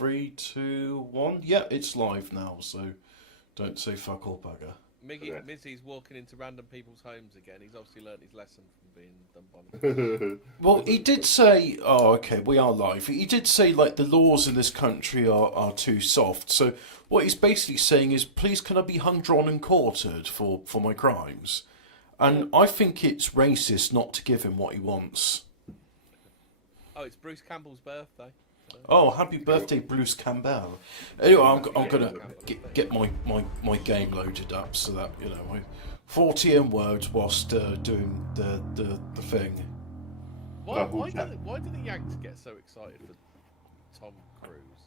3, 2, 1. Yeah, it's live now, so don't say fuck all bugger. Mizzy's walking into random people's homes again. He's obviously learnt his lesson from being done by Well, he did say, oh, okay, we are live. He did say, like, the laws in this country are too soft. So what he's basically saying is, please can I be hung, drawn and quartered for my crimes? And I think it's racist not to give him what he wants. Oh, it's Bruce Campbell's birthday. Oh, happy birthday, Bruce Campbell. Anyway, I'm going to get my game loaded up so that, you know, I Fortean words whilst doing the thing. Why do the Yanks get so excited for Tom Cruise?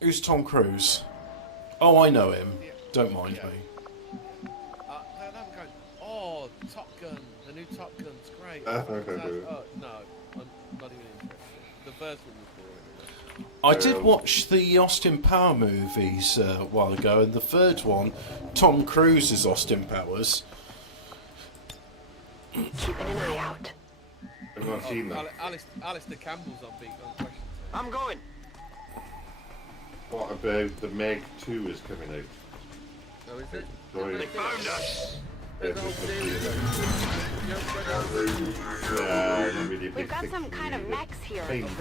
Who's Tom Cruise? Oh, I know him. Don't mind me. They're going, oh, Top Gun, the new Top Gun's great. No, I'm not even interested. The first one was boring. I did watch the Austin Power movies a while ago, and the third one, Tom Cruise's Austin Powers. Keeping an eye out. I've not seen that. Alistair Campbell's on beat on question. I'm going. What about the Meg 2 is coming out? Oh, is it? Sorry. They found us. We've got some kind of mechs here. At least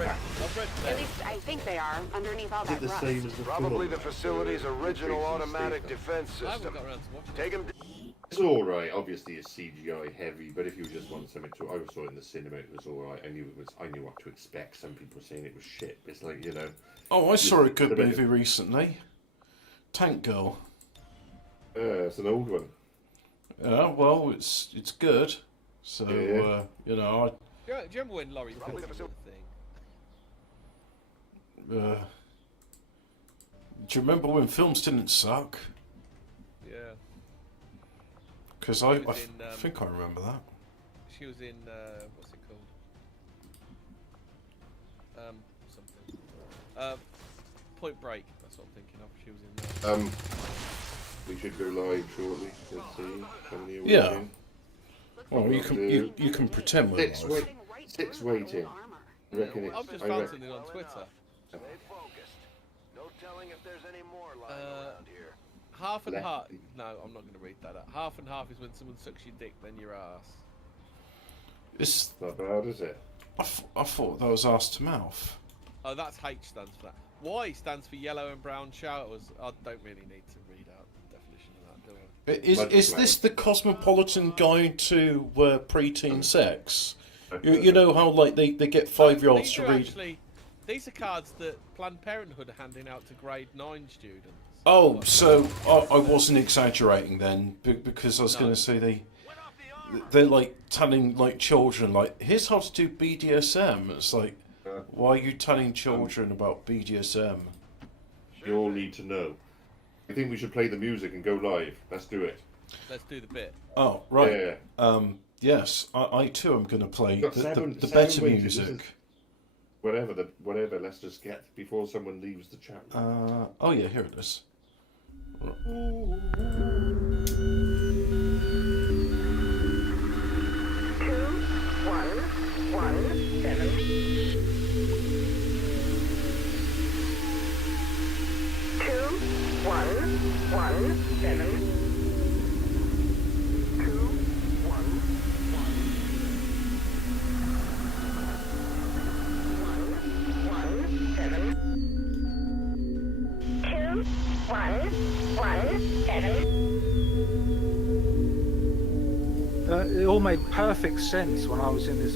I think they are, underneath all that the rust. same as the Probably film. the facility's original automatic defense I haven't system. got around to watching. Take him. It's alright, obviously it's CGI heavy, but if you just want something to, I saw it in the cinema, it was alright. I knew what to expect. Some people were saying it was shit. It's like, you know. Oh, I saw a good movie recently. Tank Girl. It's an old one. Yeah, well, it's good. So you know, Do you remember when Laurie Pitt did the thing? do you remember when films didn't suck? Yeah. Because I think I remember that. She was in what's it called? Something. Point Break. That's what I'm thinking of. She was in there. We should go live shortly. Let's see how many are Yeah. waiting. Well, you can pretend we're live. Six waiting. I reckon it's, I've just I found reckon, something on Twitter. Stay focused. No telling if there's any more lying around here. Half and Left. half. No, I'm not going to read that out. Half and half is when someone sucks your dick, then your ass. It's not bad, is it? I thought that was arse to mouth. Oh, that's H stands for that. Y stands for yellow and brown showers. I don't really need to read out the definition of that, do I? Is this the Cosmopolitan Guide to preteen sex? You know how like they get 5-year-olds These to are read. Actually, these are cards that Planned Parenthood are handing out to grade 9 students. Oh, so I wasn't exaggerating then, because I was going to say they're like telling like children like, here's how to do BDSM. It's like, why are you telling children about BDSM? You all need to know. I think we should play the music and go live. Let's do it. Let's do the bit. Oh right. Yeah. Yes, I too am going to play Got the seven better wages, music. Whatever. Let's just get before someone leaves the chat room. Oh yeah, here it is. 2117. It all made perfect sense when I was in this.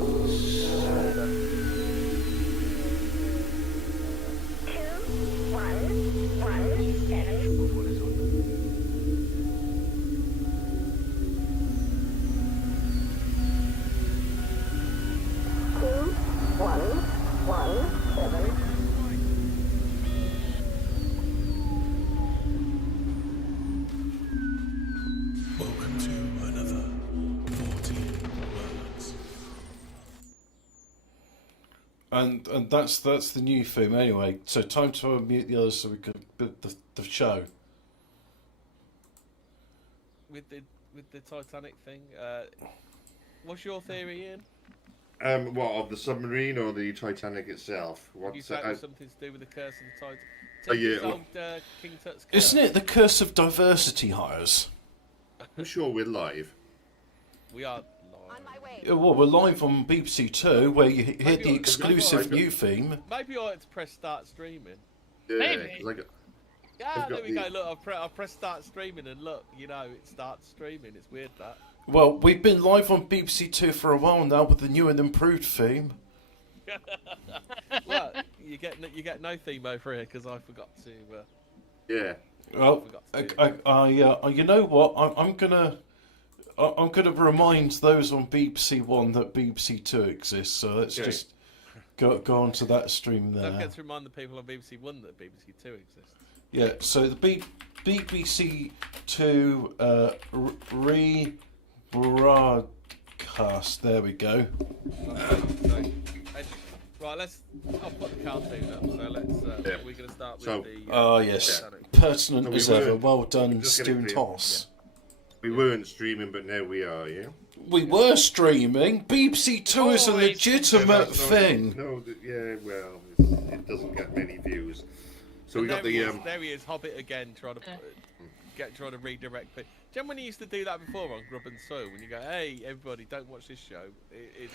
Welcome to another 14 words. And that's the new theme anyway. So time to unmute the others so we can build the show. With the Titanic thing, what's your theory, Ian? What, of the submarine or the Titanic itself? You said it was something to do with the curse of the Titan. Oh, yeah. Old, King Tut's curse. Isn't it the curse of diversity hires? I'm sure we're live. We are live. On my way. Well, we're live on BBC2, where you hear the exclusive new theme. Maybe I had to press start streaming. Yeah, Maybe. like, Yeah, I've there got we go. Look, I press start streaming, and look, you know, it starts streaming. It's weird that. Well, we've been live on BBC2 for a while now with the new and improved theme. Well, you get no theme over here because I forgot to. yeah. Well, you know what? I'm gonna remind those on BBC One that BBC2 exists. So let's just go on to that stream there. Don't forget to remind the people on BBC One that BBC2 exists. Yeah. So the BBC2 rebroadcast. There we go. Right, I'll put the cartoon up. So we're going to start with the. Oh yes, pertinent as ever. Well done, Stu and Toss. We weren't streaming, but now we are, yeah? We were streaming. BBC2 is a legitimate thing. Well, it doesn't get many views. So we got the There he is, Hobbit again, trying to redirect. Do you remember when he used to do that before on Grub and Soil? When you go, hey, everybody, don't watch this show. It's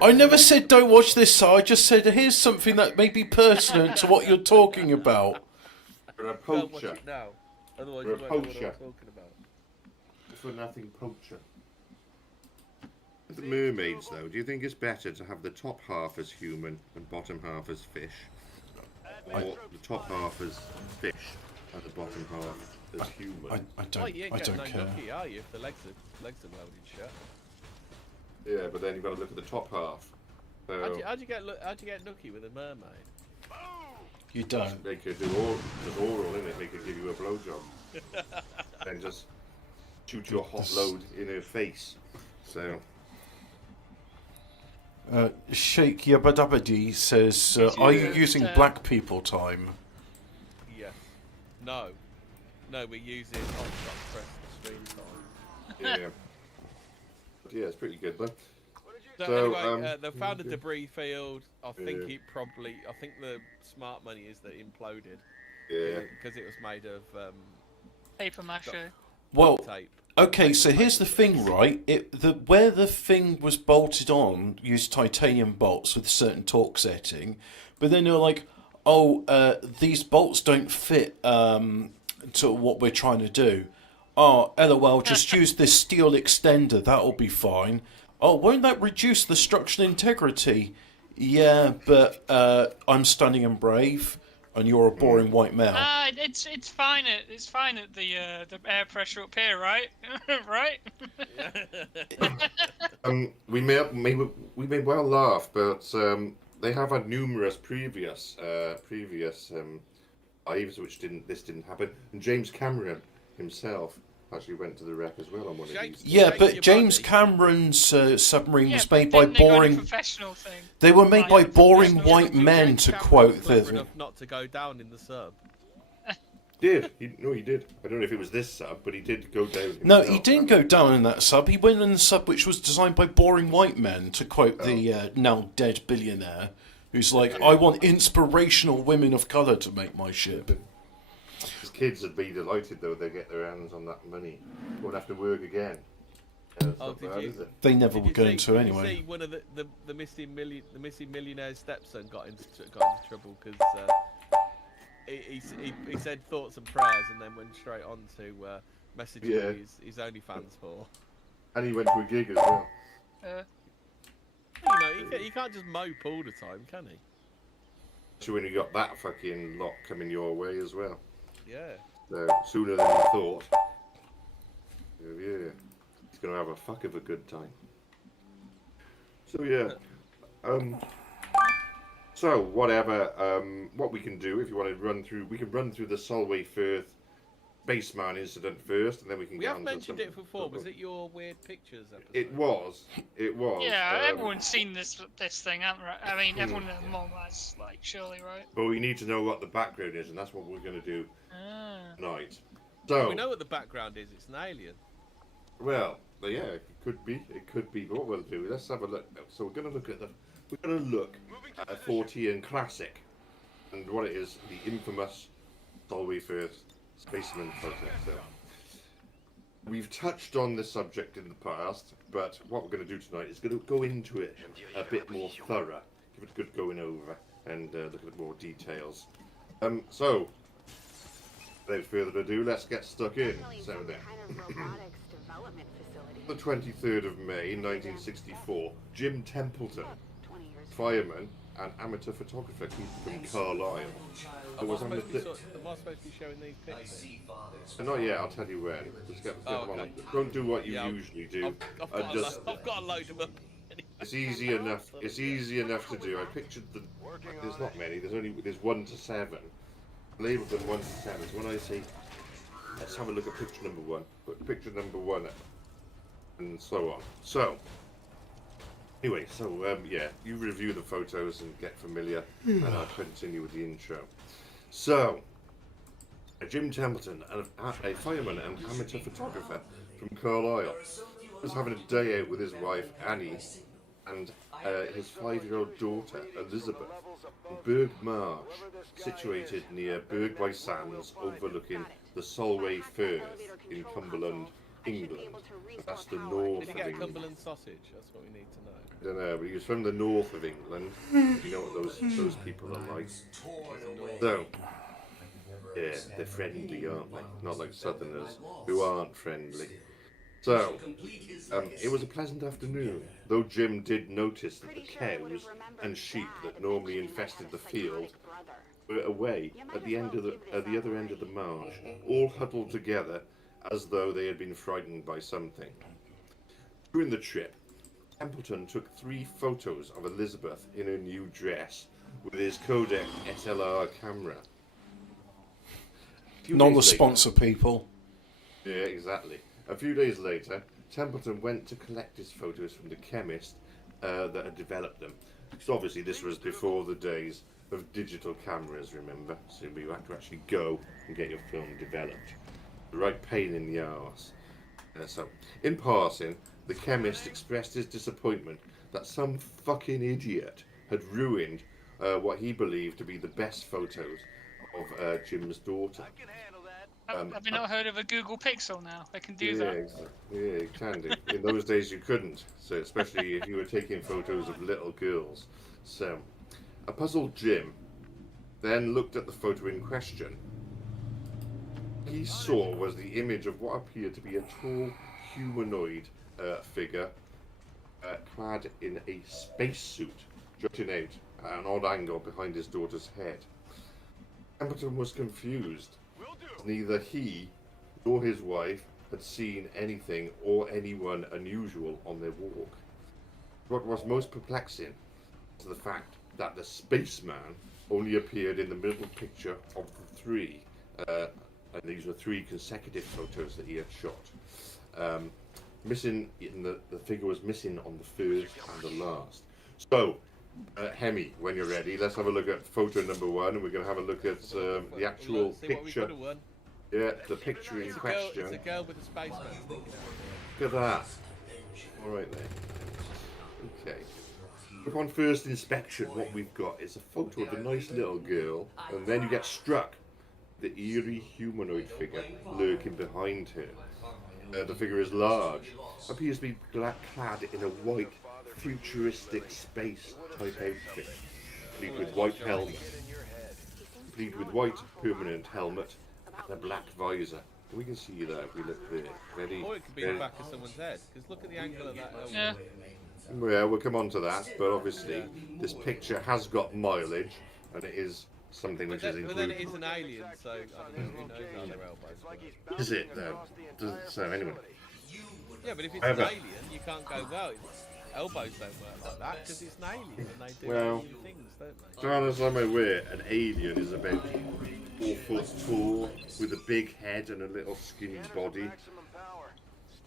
I never said don't watch this, so I just said here's something that may be pertinent to what you're talking about. We're a Don't watch poacher. it now. Otherwise, We're you a won't know what I'm poacher. talking about. For nothing poacher. The mermaids, though, do you think it's better to have the top half as human and bottom half as fish? Or the top half as fish and the bottom half as human? I don't You ain't I getting don't no care. nookie, are you? If the legs are welded shut. Yeah, but then you've got to look at the top half. So How'd you get nookie with a mermaid? You don't. they could do oral, innit? They could give you a blowjob. And just shoot your hot load in her face. So Sheikh Yabadabadi says, are you using black people time? Yes. No, we're using press stream time. yeah. Yeah, it's pretty good though. So So, anyway, they found a debris field. I think the smart money is that it imploded. Yeah. Because it was made of Paper mache. Well, tape. okay, so here's the thing, right? Where the thing was bolted on used titanium bolts with a certain torque setting, but then they're like, these bolts don't fit to what we're trying to do. Oh, LOL, just use this steel extender, that'll be fine. Oh, won't that reduce the structural integrity? Yeah, but I'm stunning and brave, and you're a boring white male. It's fine at the air pressure up here, right? Right? We may well laugh, but they have had numerous previous lives which didn't happen. And James Cameron himself actually went to the wreck as well on one of these. Yeah, but James Cameron's submarine was made by boring. Professional thing. They were made by boring professional white men, to quote Clever the. enough not to go down in the sub. He did. He did. I don't know if it was this sub, but he did go down. No, himself. he didn't go down in that sub. He went in the sub which was designed by boring white men, to quote the now dead billionaire, who's like, I want inspirational women of colour to make my ship. His kids would be delighted though they get their hands on that money. Won't have to work again. It's not bad, is it? They never were going to Did anyway. you see one of the missing millionaire's stepson got into trouble because he said thoughts and prayers and then went straight on to messaging his OnlyFans for. And he went to a gig as well. You know, you can't just mope all the time, can he? So when you got that fucking lot coming your way as well. Yeah. So sooner than you thought. Yeah. He's gonna have a fuck of a good time. So yeah. So whatever. What we can do if you want to run through, we can run through the Solway Firth Baseman incident first, and then we can. We have mentioned it before. Was it your weird pictures episode? It was. Yeah, everyone's seen this thing, haven't they? I mean, everyone in the mall has, like, surely, right? But we need to know what the background is, and that's what we're going to do tonight. Well, So we know what the background is. It's an alien. well, But yeah, it could be. It could be. But what we'll do, let's have a look. So we're going to look at a Fortean classic, and what it is, the infamous Solway First Spaceman photo. So we've touched on this subject in the past, but what we're going to do tonight is going to go into it a bit more thorough, give it a good going over, and look at more details. So without further ado, let's get stuck in. So then. The 23rd of May 1964, Jim Templeton, fireman and amateur photographer from Carlisle. Am I supposed to be showing these pictures? Not yet, I'll tell you when. Let's get one. Don't do what you usually do. I've got to load them up. It's easy enough. It's easy enough to do. I pictured there's not many. There's 1 to 7. I labelled them 1 to 7. So when I say, let's have a look at picture number 1. Put picture number 1 up. And so on. So, anyway, yeah, you review the photos and get familiar, and I'll continue with the intro. So, Jim Templeton, a fireman and amateur photographer from Carlisle, was having a day out with his wife Annie and his 5-year-old daughter Elizabeth in Burgh Marsh, situated near Burgh by Sands, overlooking the Solway Firth in Cumberland, England. That's the north Did he of get a England. Cumberland sausage? That's what we need to know. I don't know, but he was from the north of England. You know what those people are like. So, yeah, they're friendly, aren't they? Not like Southerners who aren't friendly. So, it was a pleasant afternoon, though Jim did notice that the cows and sheep that normally infested the field were away at the other end of the marsh, all huddled together as though they had been frightened by something. During the trip, Templeton took 3 photos of Elizabeth in her new dress with his Kodak SLR camera. Not the sponsor, people. Yeah, exactly. A few days later, Templeton went to collect his photos from the chemist that had developed them. Because obviously this was before the days of digital cameras, remember? So you had to actually go and get your film developed. The right pain in the arse. So, in passing, the chemist expressed his disappointment that some fucking idiot had ruined what he believed to be the best photos of Jim's daughter. Have you not heard of a Google Pixel now? They can do that. Yeah, you can do. In those days you couldn't, so especially if you were taking photos of little girls. So, a puzzled Jim then looked at the photo in question. What he saw was the image of what appeared to be a tall humanoid figure clad in a spacesuit, jutting out at an odd angle behind his daughter's head. Templeton was confused. Neither he nor his wife had seen anything or anyone unusual on their walk. What was most perplexing was the fact that the spaceman only appeared in the middle picture of the 3. And these were 3 consecutive photos that he had shot. Missing in the figure was missing on the first and the last. So, Hemi, when you're ready, let's have a look at photo number 1, and we're going to have a look at the actual picture. Yeah, the picture in question. It's a girl with a spaceman. Look at that. All right then. Okay. Upon first inspection, what we've got is a photo of a nice little girl, and then you get struck the eerie humanoid figure lurking behind her. The figure is large, appears to be clad in a white, futuristic space type outfit, complete with white permanent helmet, and a black visor. We can see that if we look there. Ready? Or it could be the back of someone's head, because look at the angle of that helmet. Yeah. Well, we'll come on to that, but obviously this picture has got mileage, and it is something which is included. But then it is an alien, so I don't know who knows how their elbows. Is it though? So anyway. Yeah, but if it's an alien, you can't go, well, elbows don't work like that, because it's an alien, and they do alien things, don't they? As far as I'm aware, an alien is about 4 foot tall, with a big head and a little skinny body.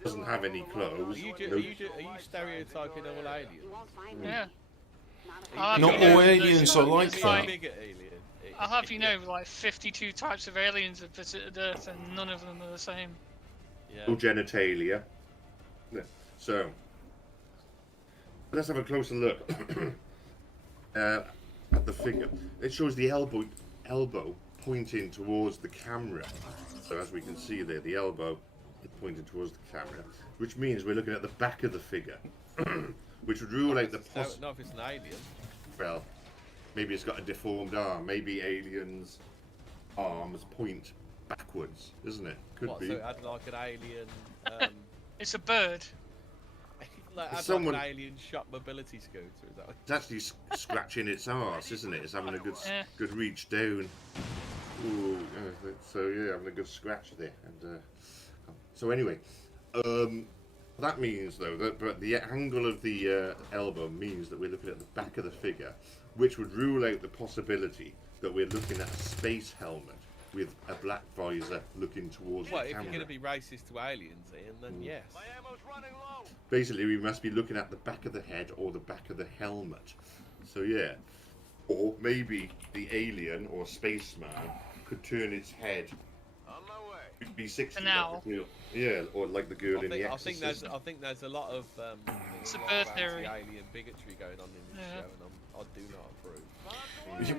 Doesn't have any clothes. Are you stereotyping all aliens? Yeah. Not all aliens are like that. I'll have you know, like 52 types of aliens have visited Earth, and none of them are the same. Yeah. No genitalia. Yeah. So, let's have a closer look at the figure. It shows the elbow pointing towards the camera. So as we can see there, the elbow is pointing towards the camera, which means we're looking at the back of the figure, which would rule out the Not if it's an alien. Well, maybe it's got a deformed arm. Maybe aliens' arms point backwards, isn't it? Could be. So it had like an alien. It's a bird. Like Someone... like an alien shop mobility scooter. Is that what... It's actually scratching its arse, isn't it? It's having a good reach down. Ooh, so yeah, having a good scratch there. And so anyway, that means though that the angle of the elbow means that we're looking at the back of the figure, which would rule out the possibility that we're looking at a space helmet with a black visor looking towards the camera. Well, if you're going to be racist to aliens, Ian, then yes. My ammo's running low. Basically, we must be looking at the back of the head or the back of the helmet. So yeah, or maybe the alien or spaceman could turn its head. On my way. It'd be 60. Now. Yeah, or like the girl in The I Exorcist. think there's a lot of It's a bird theory. alien bigotry going on in this show, and I do not approve.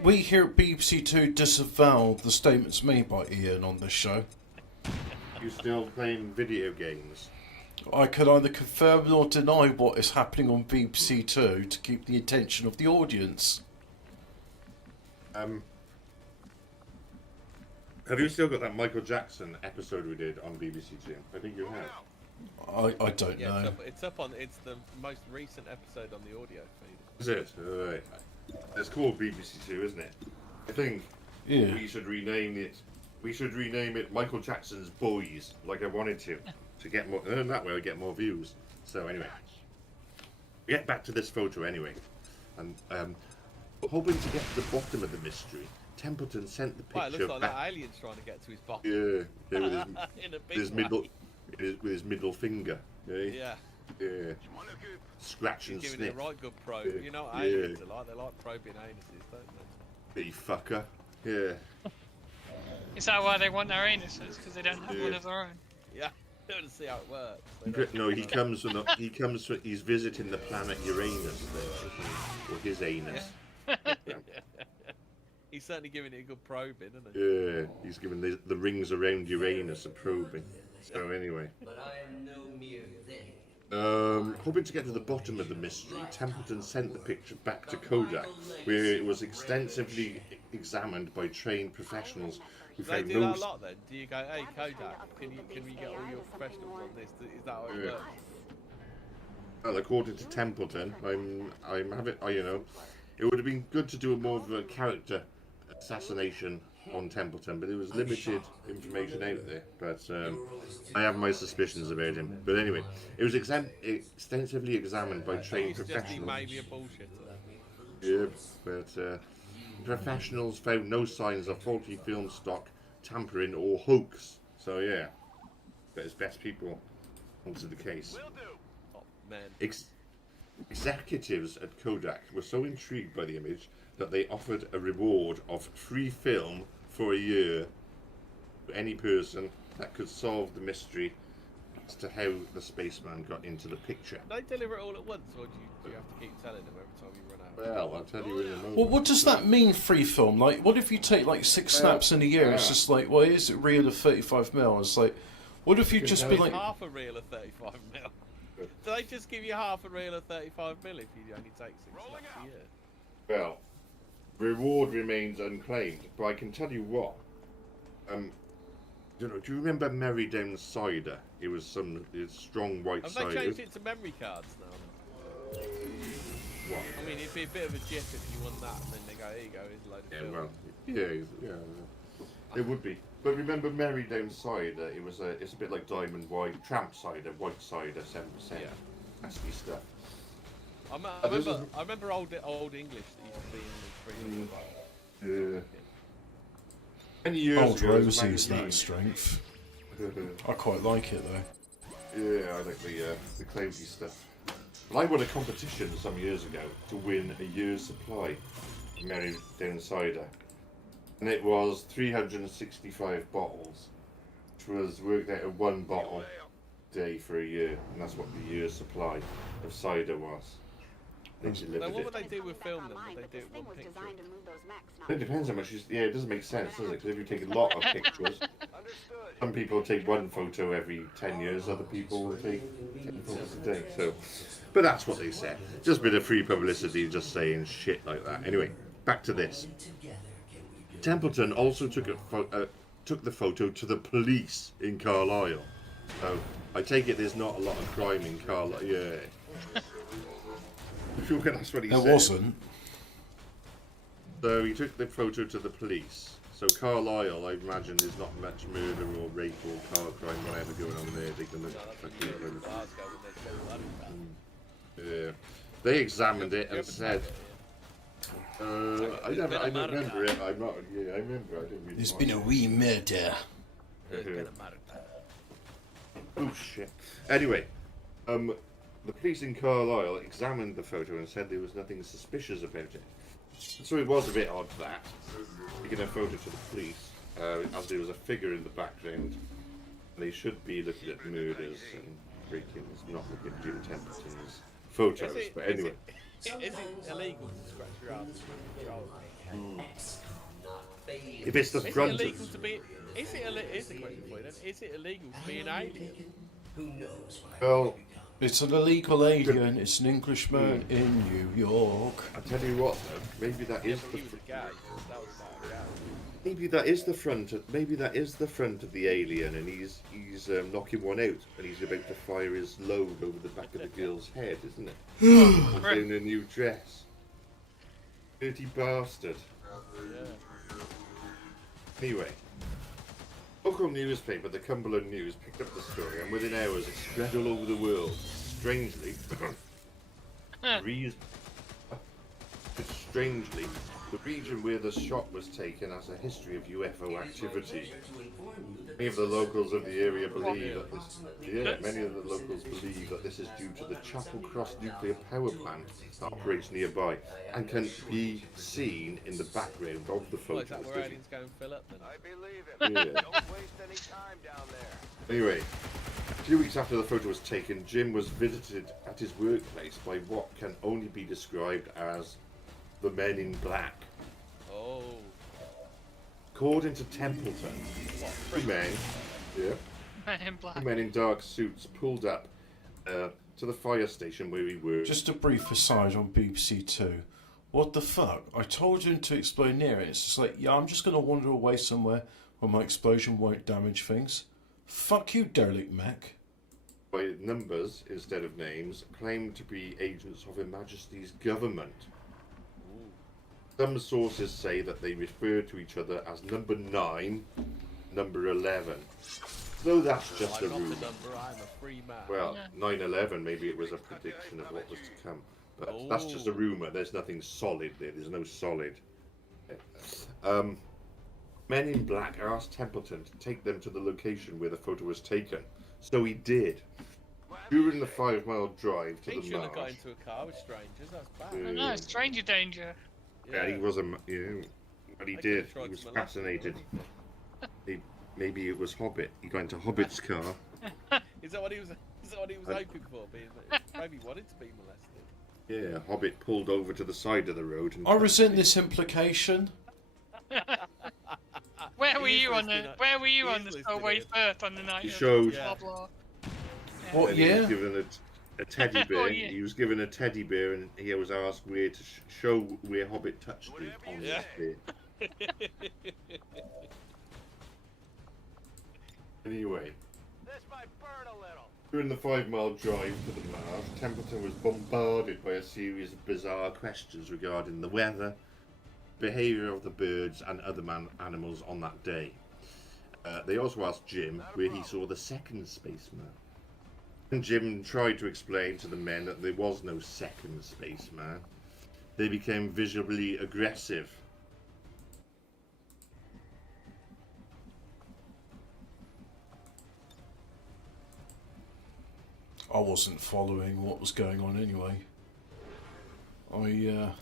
We here at BBC2 disavow the statements made by Ian on this show. You still playing video games? I can either confirm nor deny what is happening on BBC2 to keep the attention of the audience. Have you still got that Michael Jackson episode we did on BBC2? I think you have. I don't Yeah, know. it's up on. It's the most recent episode on the audio feed. Is it? Right. It's called BBC2, isn't it? I think Yeah. we should rename it. We should rename it Michael Jackson's Boys, like I wanted to get more. And that way I get more views. So anyway, get back to this photo anyway. And hoping to get to the bottom of the mystery, Templeton sent the Well, it picture looks like back. that alien's trying to get to his bottom. Yeah, with In a big his way. middle, with his middle finger. Yeah. Yeah. Scratch and He's giving it sniff. a right good probe. Yeah. You know what Yeah. aliens are like? They like probing anuses, don't they? Bitty fucker. Yeah. Is that why they want their anuses? Because they don't have one Yeah. of their own. Yeah. They want to see how it works. They don't- No, he comes from he's visiting the planet Uranus there, or his anus. He's certainly giving it a good probing, isn't he? Yeah, he's giving the rings around Uranus a probing. So anyway. But I am no mere thing. Hoping to get to the bottom of the mystery, Templeton sent the picture back to Kodak, where it was extensively examined by trained professionals who Do they found do no. that a lot then? Do you go, hey Kodak, can we get all your professionals on this? Is that how it Yeah. works? Well, according to Templeton, I'm having, it would have been good to do more of a character assassination on Templeton, but there was limited information out there. But I have my suspicions about him. But anyway, it was extensively examined by trained It's just he professionals. may be a bullshitter. Yeah, but professionals found no signs of faulty film stock, tampering, or hoax. So yeah, but it's best people onto the case. Will do. Oh, man. Executives at Kodak were so intrigued by the image that they offered a reward of free film for a year to any person that could solve the mystery as to how the spaceman got into the picture. Do they deliver it all at once, or do you have to keep telling them every time you run out? Well, I'll tell you in a moment. Well, what does that mean, free film? Like, what if you take like 6 snaps in a year? It's just like, well, is it real of 35mm? It's like, what if you just be like, half a reel of 35mm. Do they just give you half a reel of 35mm if you only take 6 snaps a year? Well, reward remains unclaimed, but I can tell you what. Do you remember Merry Down Cider? It was it's strong white Have cider. they changed it to memory cards now? What? I mean, it'd be a bit of a jiff if you won that, and then they go, here you go, here's a load of Yeah, film. well, yeah, it would be. But remember Merry Down Cider? It's a bit like Diamond White, Tramp Cider, White Cider, 7%. Yeah. Nasty stuff. I remember old English that used to be in the free. Yeah. Many years old ago, there was a Rosie's magazine. that strength? I quite like it though. Yeah, I like the cloudy stuff. But I won a competition some years ago to win a year's supply of Merry Down Cider. And it was 365 bottles, which was worked out at one bottle day for a year, and that's what the year's supply of cider was. They Now, delivered what would it. they do with film then? Would they do it one picture? It depends how much. Yeah, it doesn't make sense, does it? Because if you take a lot of pictures, some people take one photo every 10 years, other people will take 10 photos a day. So, but that's what they said. Just a bit of free publicity, just saying shit like that. Anyway, back to this. Templeton also took the photo to the police in Carlisle. So I take it there's not a lot of crime in Carlisle. Yeah. That's what he said. There wasn't. So he took the photo to the police. So Carlisle, I imagine, there's not much murder or rape or car crime, whatever going on there. They can yeah. They examined it and said. I remember it. I'm not. Yeah, I remember. I didn't really. There's been a wee murder. Oh shit. Anyway, the police in Carlisle examined the photo and said there was nothing suspicious about it. So it was a bit odd that, taking a photo to the police, as there was a figure in the background. They should be looking at murders and break-ins, not looking at Jim Templeton's photos. But anyway. Is it illegal to scratch your ass? If it's the front. Is it illegal to be? Is it a question for you then? Is it illegal to be an alien? Well, it's an illegal alien. It's an Englishman in New York. I tell you what, though, maybe that is the. Maybe that is the front. Maybe that is the front of the alien, and he's knocking one out, and he's about to fire his load over the back of the girl's head, isn't it? In a new dress. Dirty bastard. Anyway, local newspaper, the Cumberland News, picked up the story, and within hours it spread all over the world. Strangely, the region where the shot was taken has a history of UFO activity. Many of the locals of the area believe that this is due to the Chapel Cross nuclear power plant that operates nearby and can be seen in the background of the photos. Is that where aliens go and fill up then? I believe it. Don't waste any time down there. Anyway, a few weeks after the photo was taken, Jim was visited at his workplace by what can only be described as the Men in Black. Oh. According to Templeton, two men, Men in black. two men in dark suits pulled up to the fire station where he worked. Just a brief aside on BBC2. What the fuck? I told you to explode near it. It's just like, yeah, I'm just going to wander away somewhere where my explosion won't damage things. Fuck you, derelict mech. By numbers instead of names, claimed to be agents of Her Majesty's government. Some sources say that they refer to each other as number 9, number 11. Though that's just a rumour. I'm a free man. Well, 9/11, maybe it was a prediction of what was to come. But that's just a rumour. There's nothing solid there. There's no solid. Men in Black asked Templeton to take them to the location where the photo was taken. So he did. During the 5-mile drive to the marsh. He shouldn't have got into a car with strangers. That's bad. I know, stranger danger. Yeah, he was but he did. He was fascinated. Maybe it was Hobbit. He got into Hobbit's car. Is that what he was hoping for? Maybe he wanted to be molested. Yeah, Hobbit pulled over to the side of the road. And I resent this implication. Where were you on the Stowaway Earth on the night? He of showed. Blah, blah. What He year? was given a teddy bear. Yeah. He was given a teddy bear, and he was asked where to show where Hobbit touched it on this bear. Anyway, This might burn a little. during the 5-mile drive to the marsh, Templeton was bombarded by a series of bizarre questions regarding the weather, behaviour of the birds and other animals on that day. They also asked Jim where he saw the second spaceman. And Jim tried to explain to the men that there was no second spaceman. They became visibly aggressive. I wasn't following what was going on anyway. I'm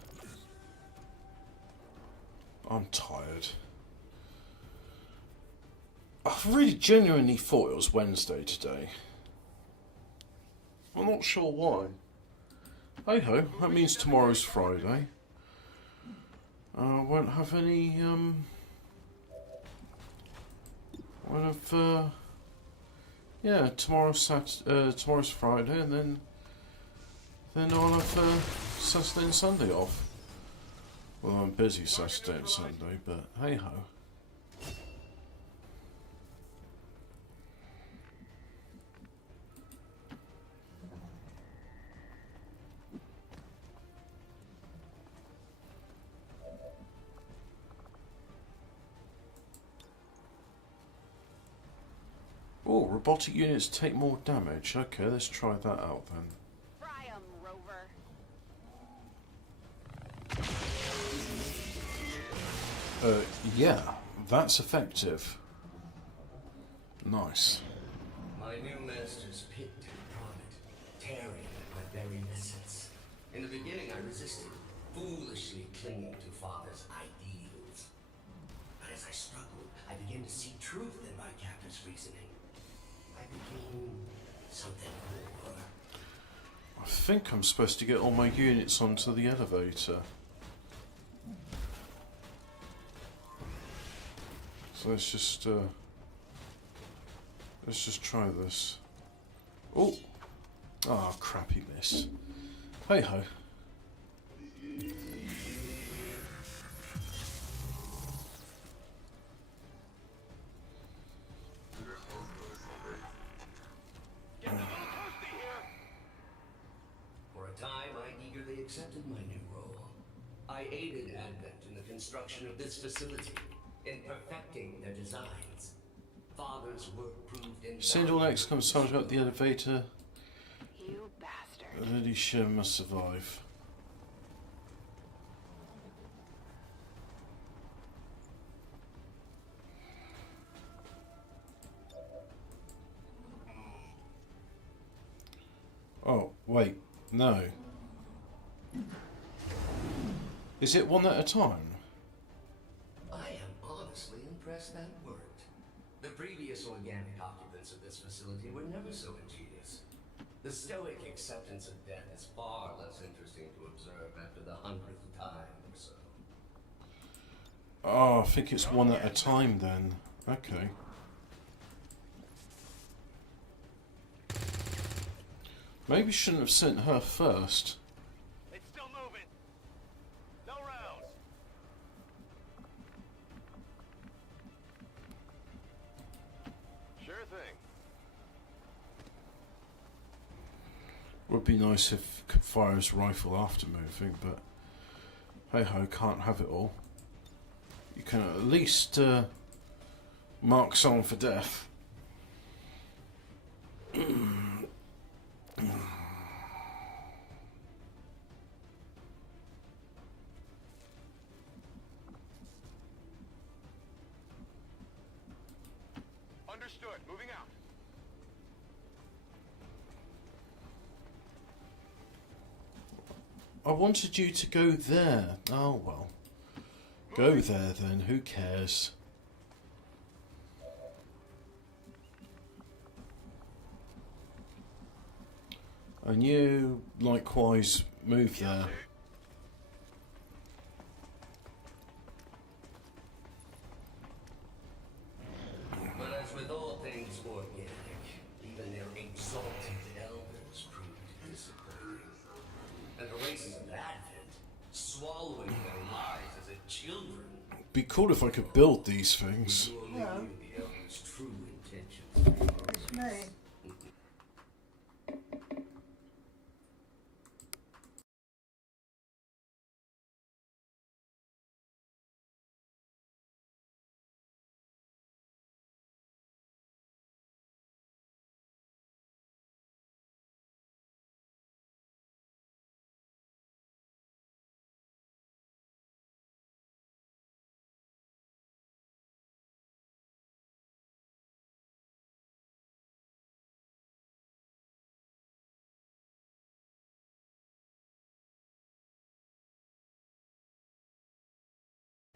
tired. I really genuinely thought it was Wednesday today. I'm not sure why. Hey ho, that means tomorrow's Friday. Won't have any, won't have, yeah, tomorrow's Friday, and then I'll have Saturday and Sunday off. Well, I'm busy Saturday and Sunday, but hey ho. Oh, robotic units take more damage. Okay, let's try that out then. Fry 'em, Rover. Yeah, that's effective. Nice. My new masters picked and prodded, tearing at my very essence. In the beginning, I resisted, foolishly clinging to Father's ideals. But as I struggled, I began to see truth in my captor's reasoning. I became something more. I think I'm supposed to get all my units onto the elevator. So let's just try this. Oh, ah, crappy miss. Hey ho. For a time, I eagerly accepted my new role. I aided Advent in the construction of this facility, in perfecting their designs. Father's work proved invaluable. Send all next comes Sergeant up the elevator. You bastard. Lily Shem must survive. Oh, wait, no. Is it one at a time? I am honestly impressed that worked. The previous organic occupants of this facility were never so ingenious. The stoic acceptance of death is far less interesting to observe after the 100th time or so. Oh, I think it's one at a time then. Okay. Maybe shouldn't have sent her first. It's still moving. No rounds. Sure thing. Would be nice if could fire his rifle after moving, but hey ho, can't have it all. You can at least mark someone for death. Understood. Moving out. I wanted you to go there. Oh well. Go there then, who cares? And you likewise move there. But as with all things organic, even their exalted elders proved disappointing. And the races of Advent, swallowing their lives as a children, Be cool if I could build these things. you only knew the elders' true intentions. It's me.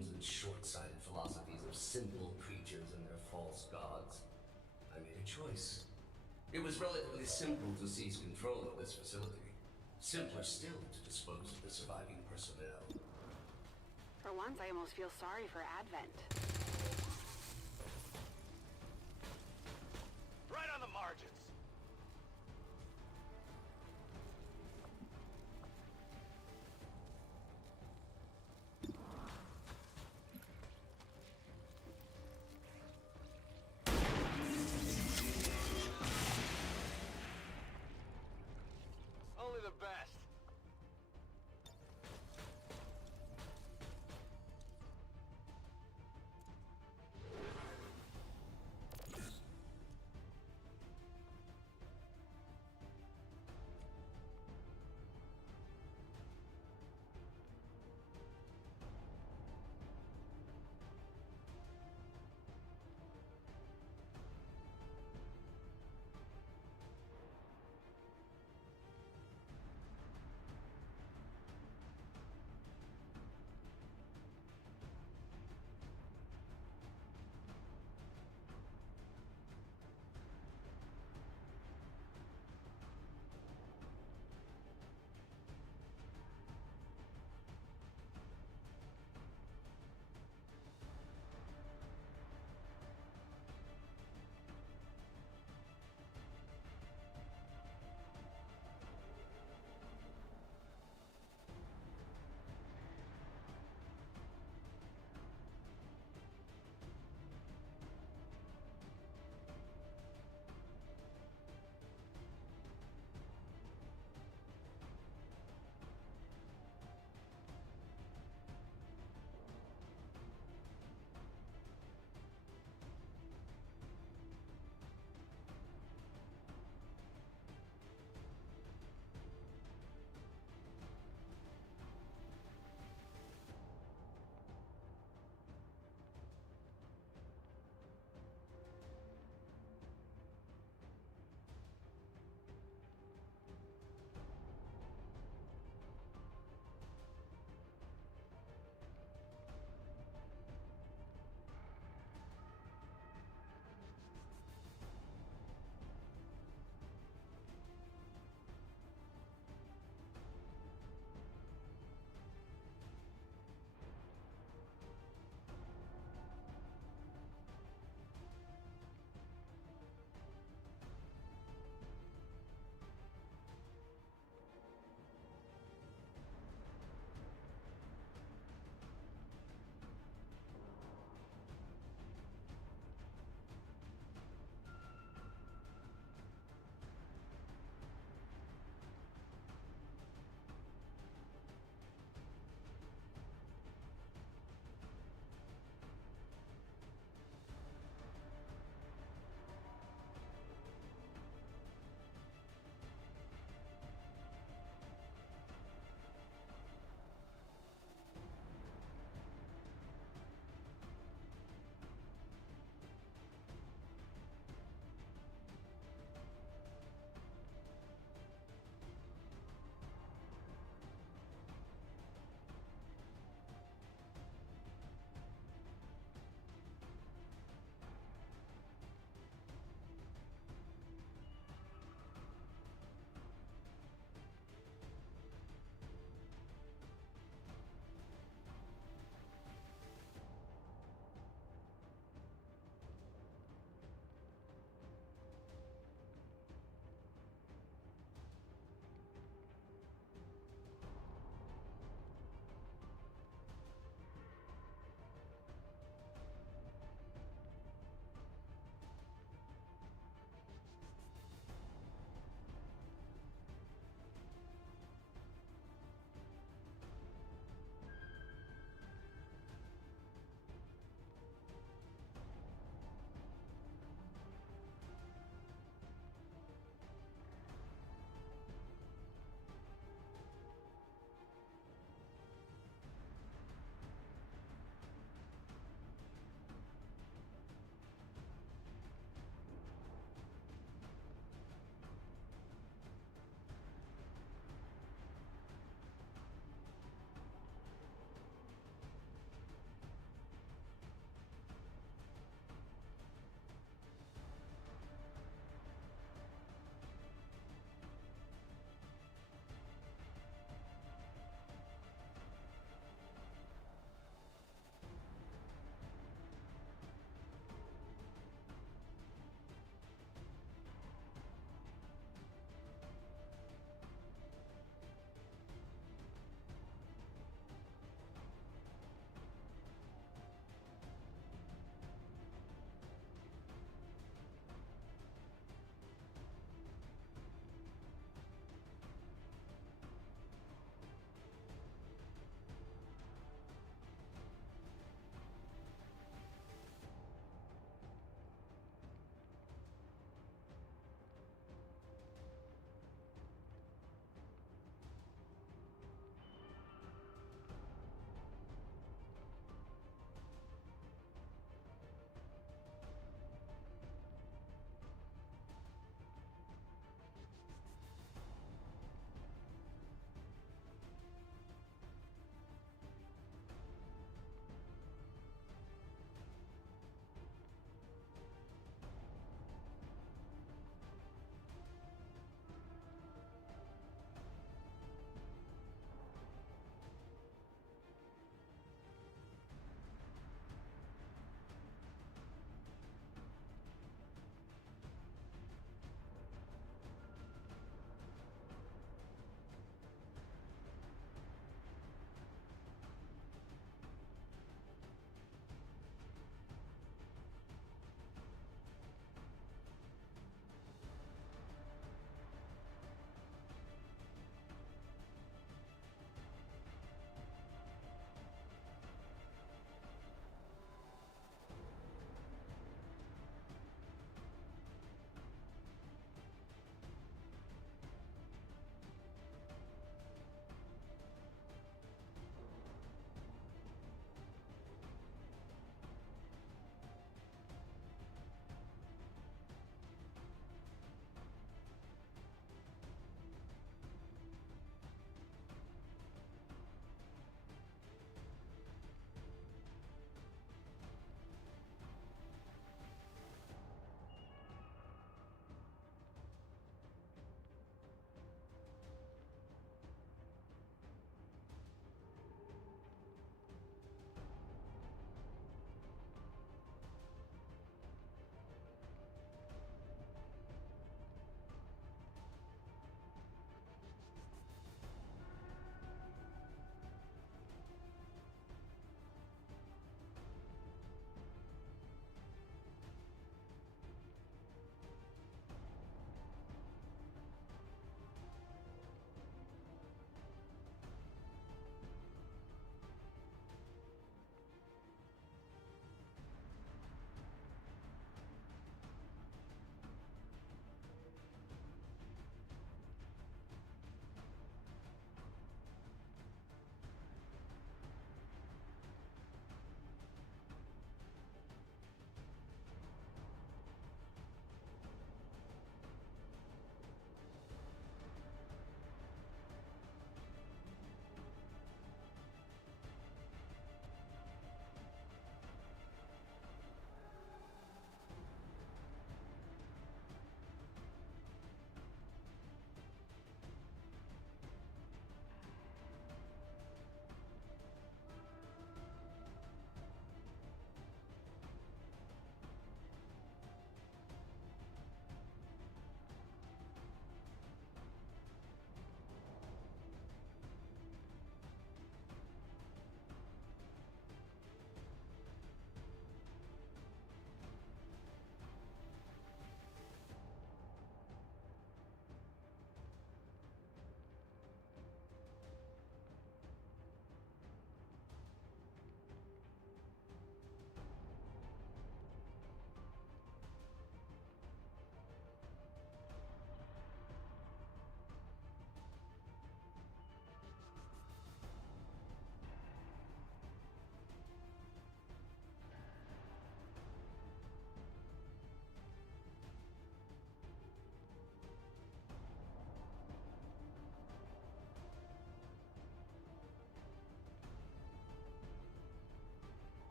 And short-sighted philosophies of simple creatures and their false gods. I made a choice. It was relatively simple to seize control of this facility. Simpler still to dispose of the surviving personnel. For once, I almost feel sorry for Advent. Right on the margins. Only the best.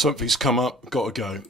Something's come up. Gotta go.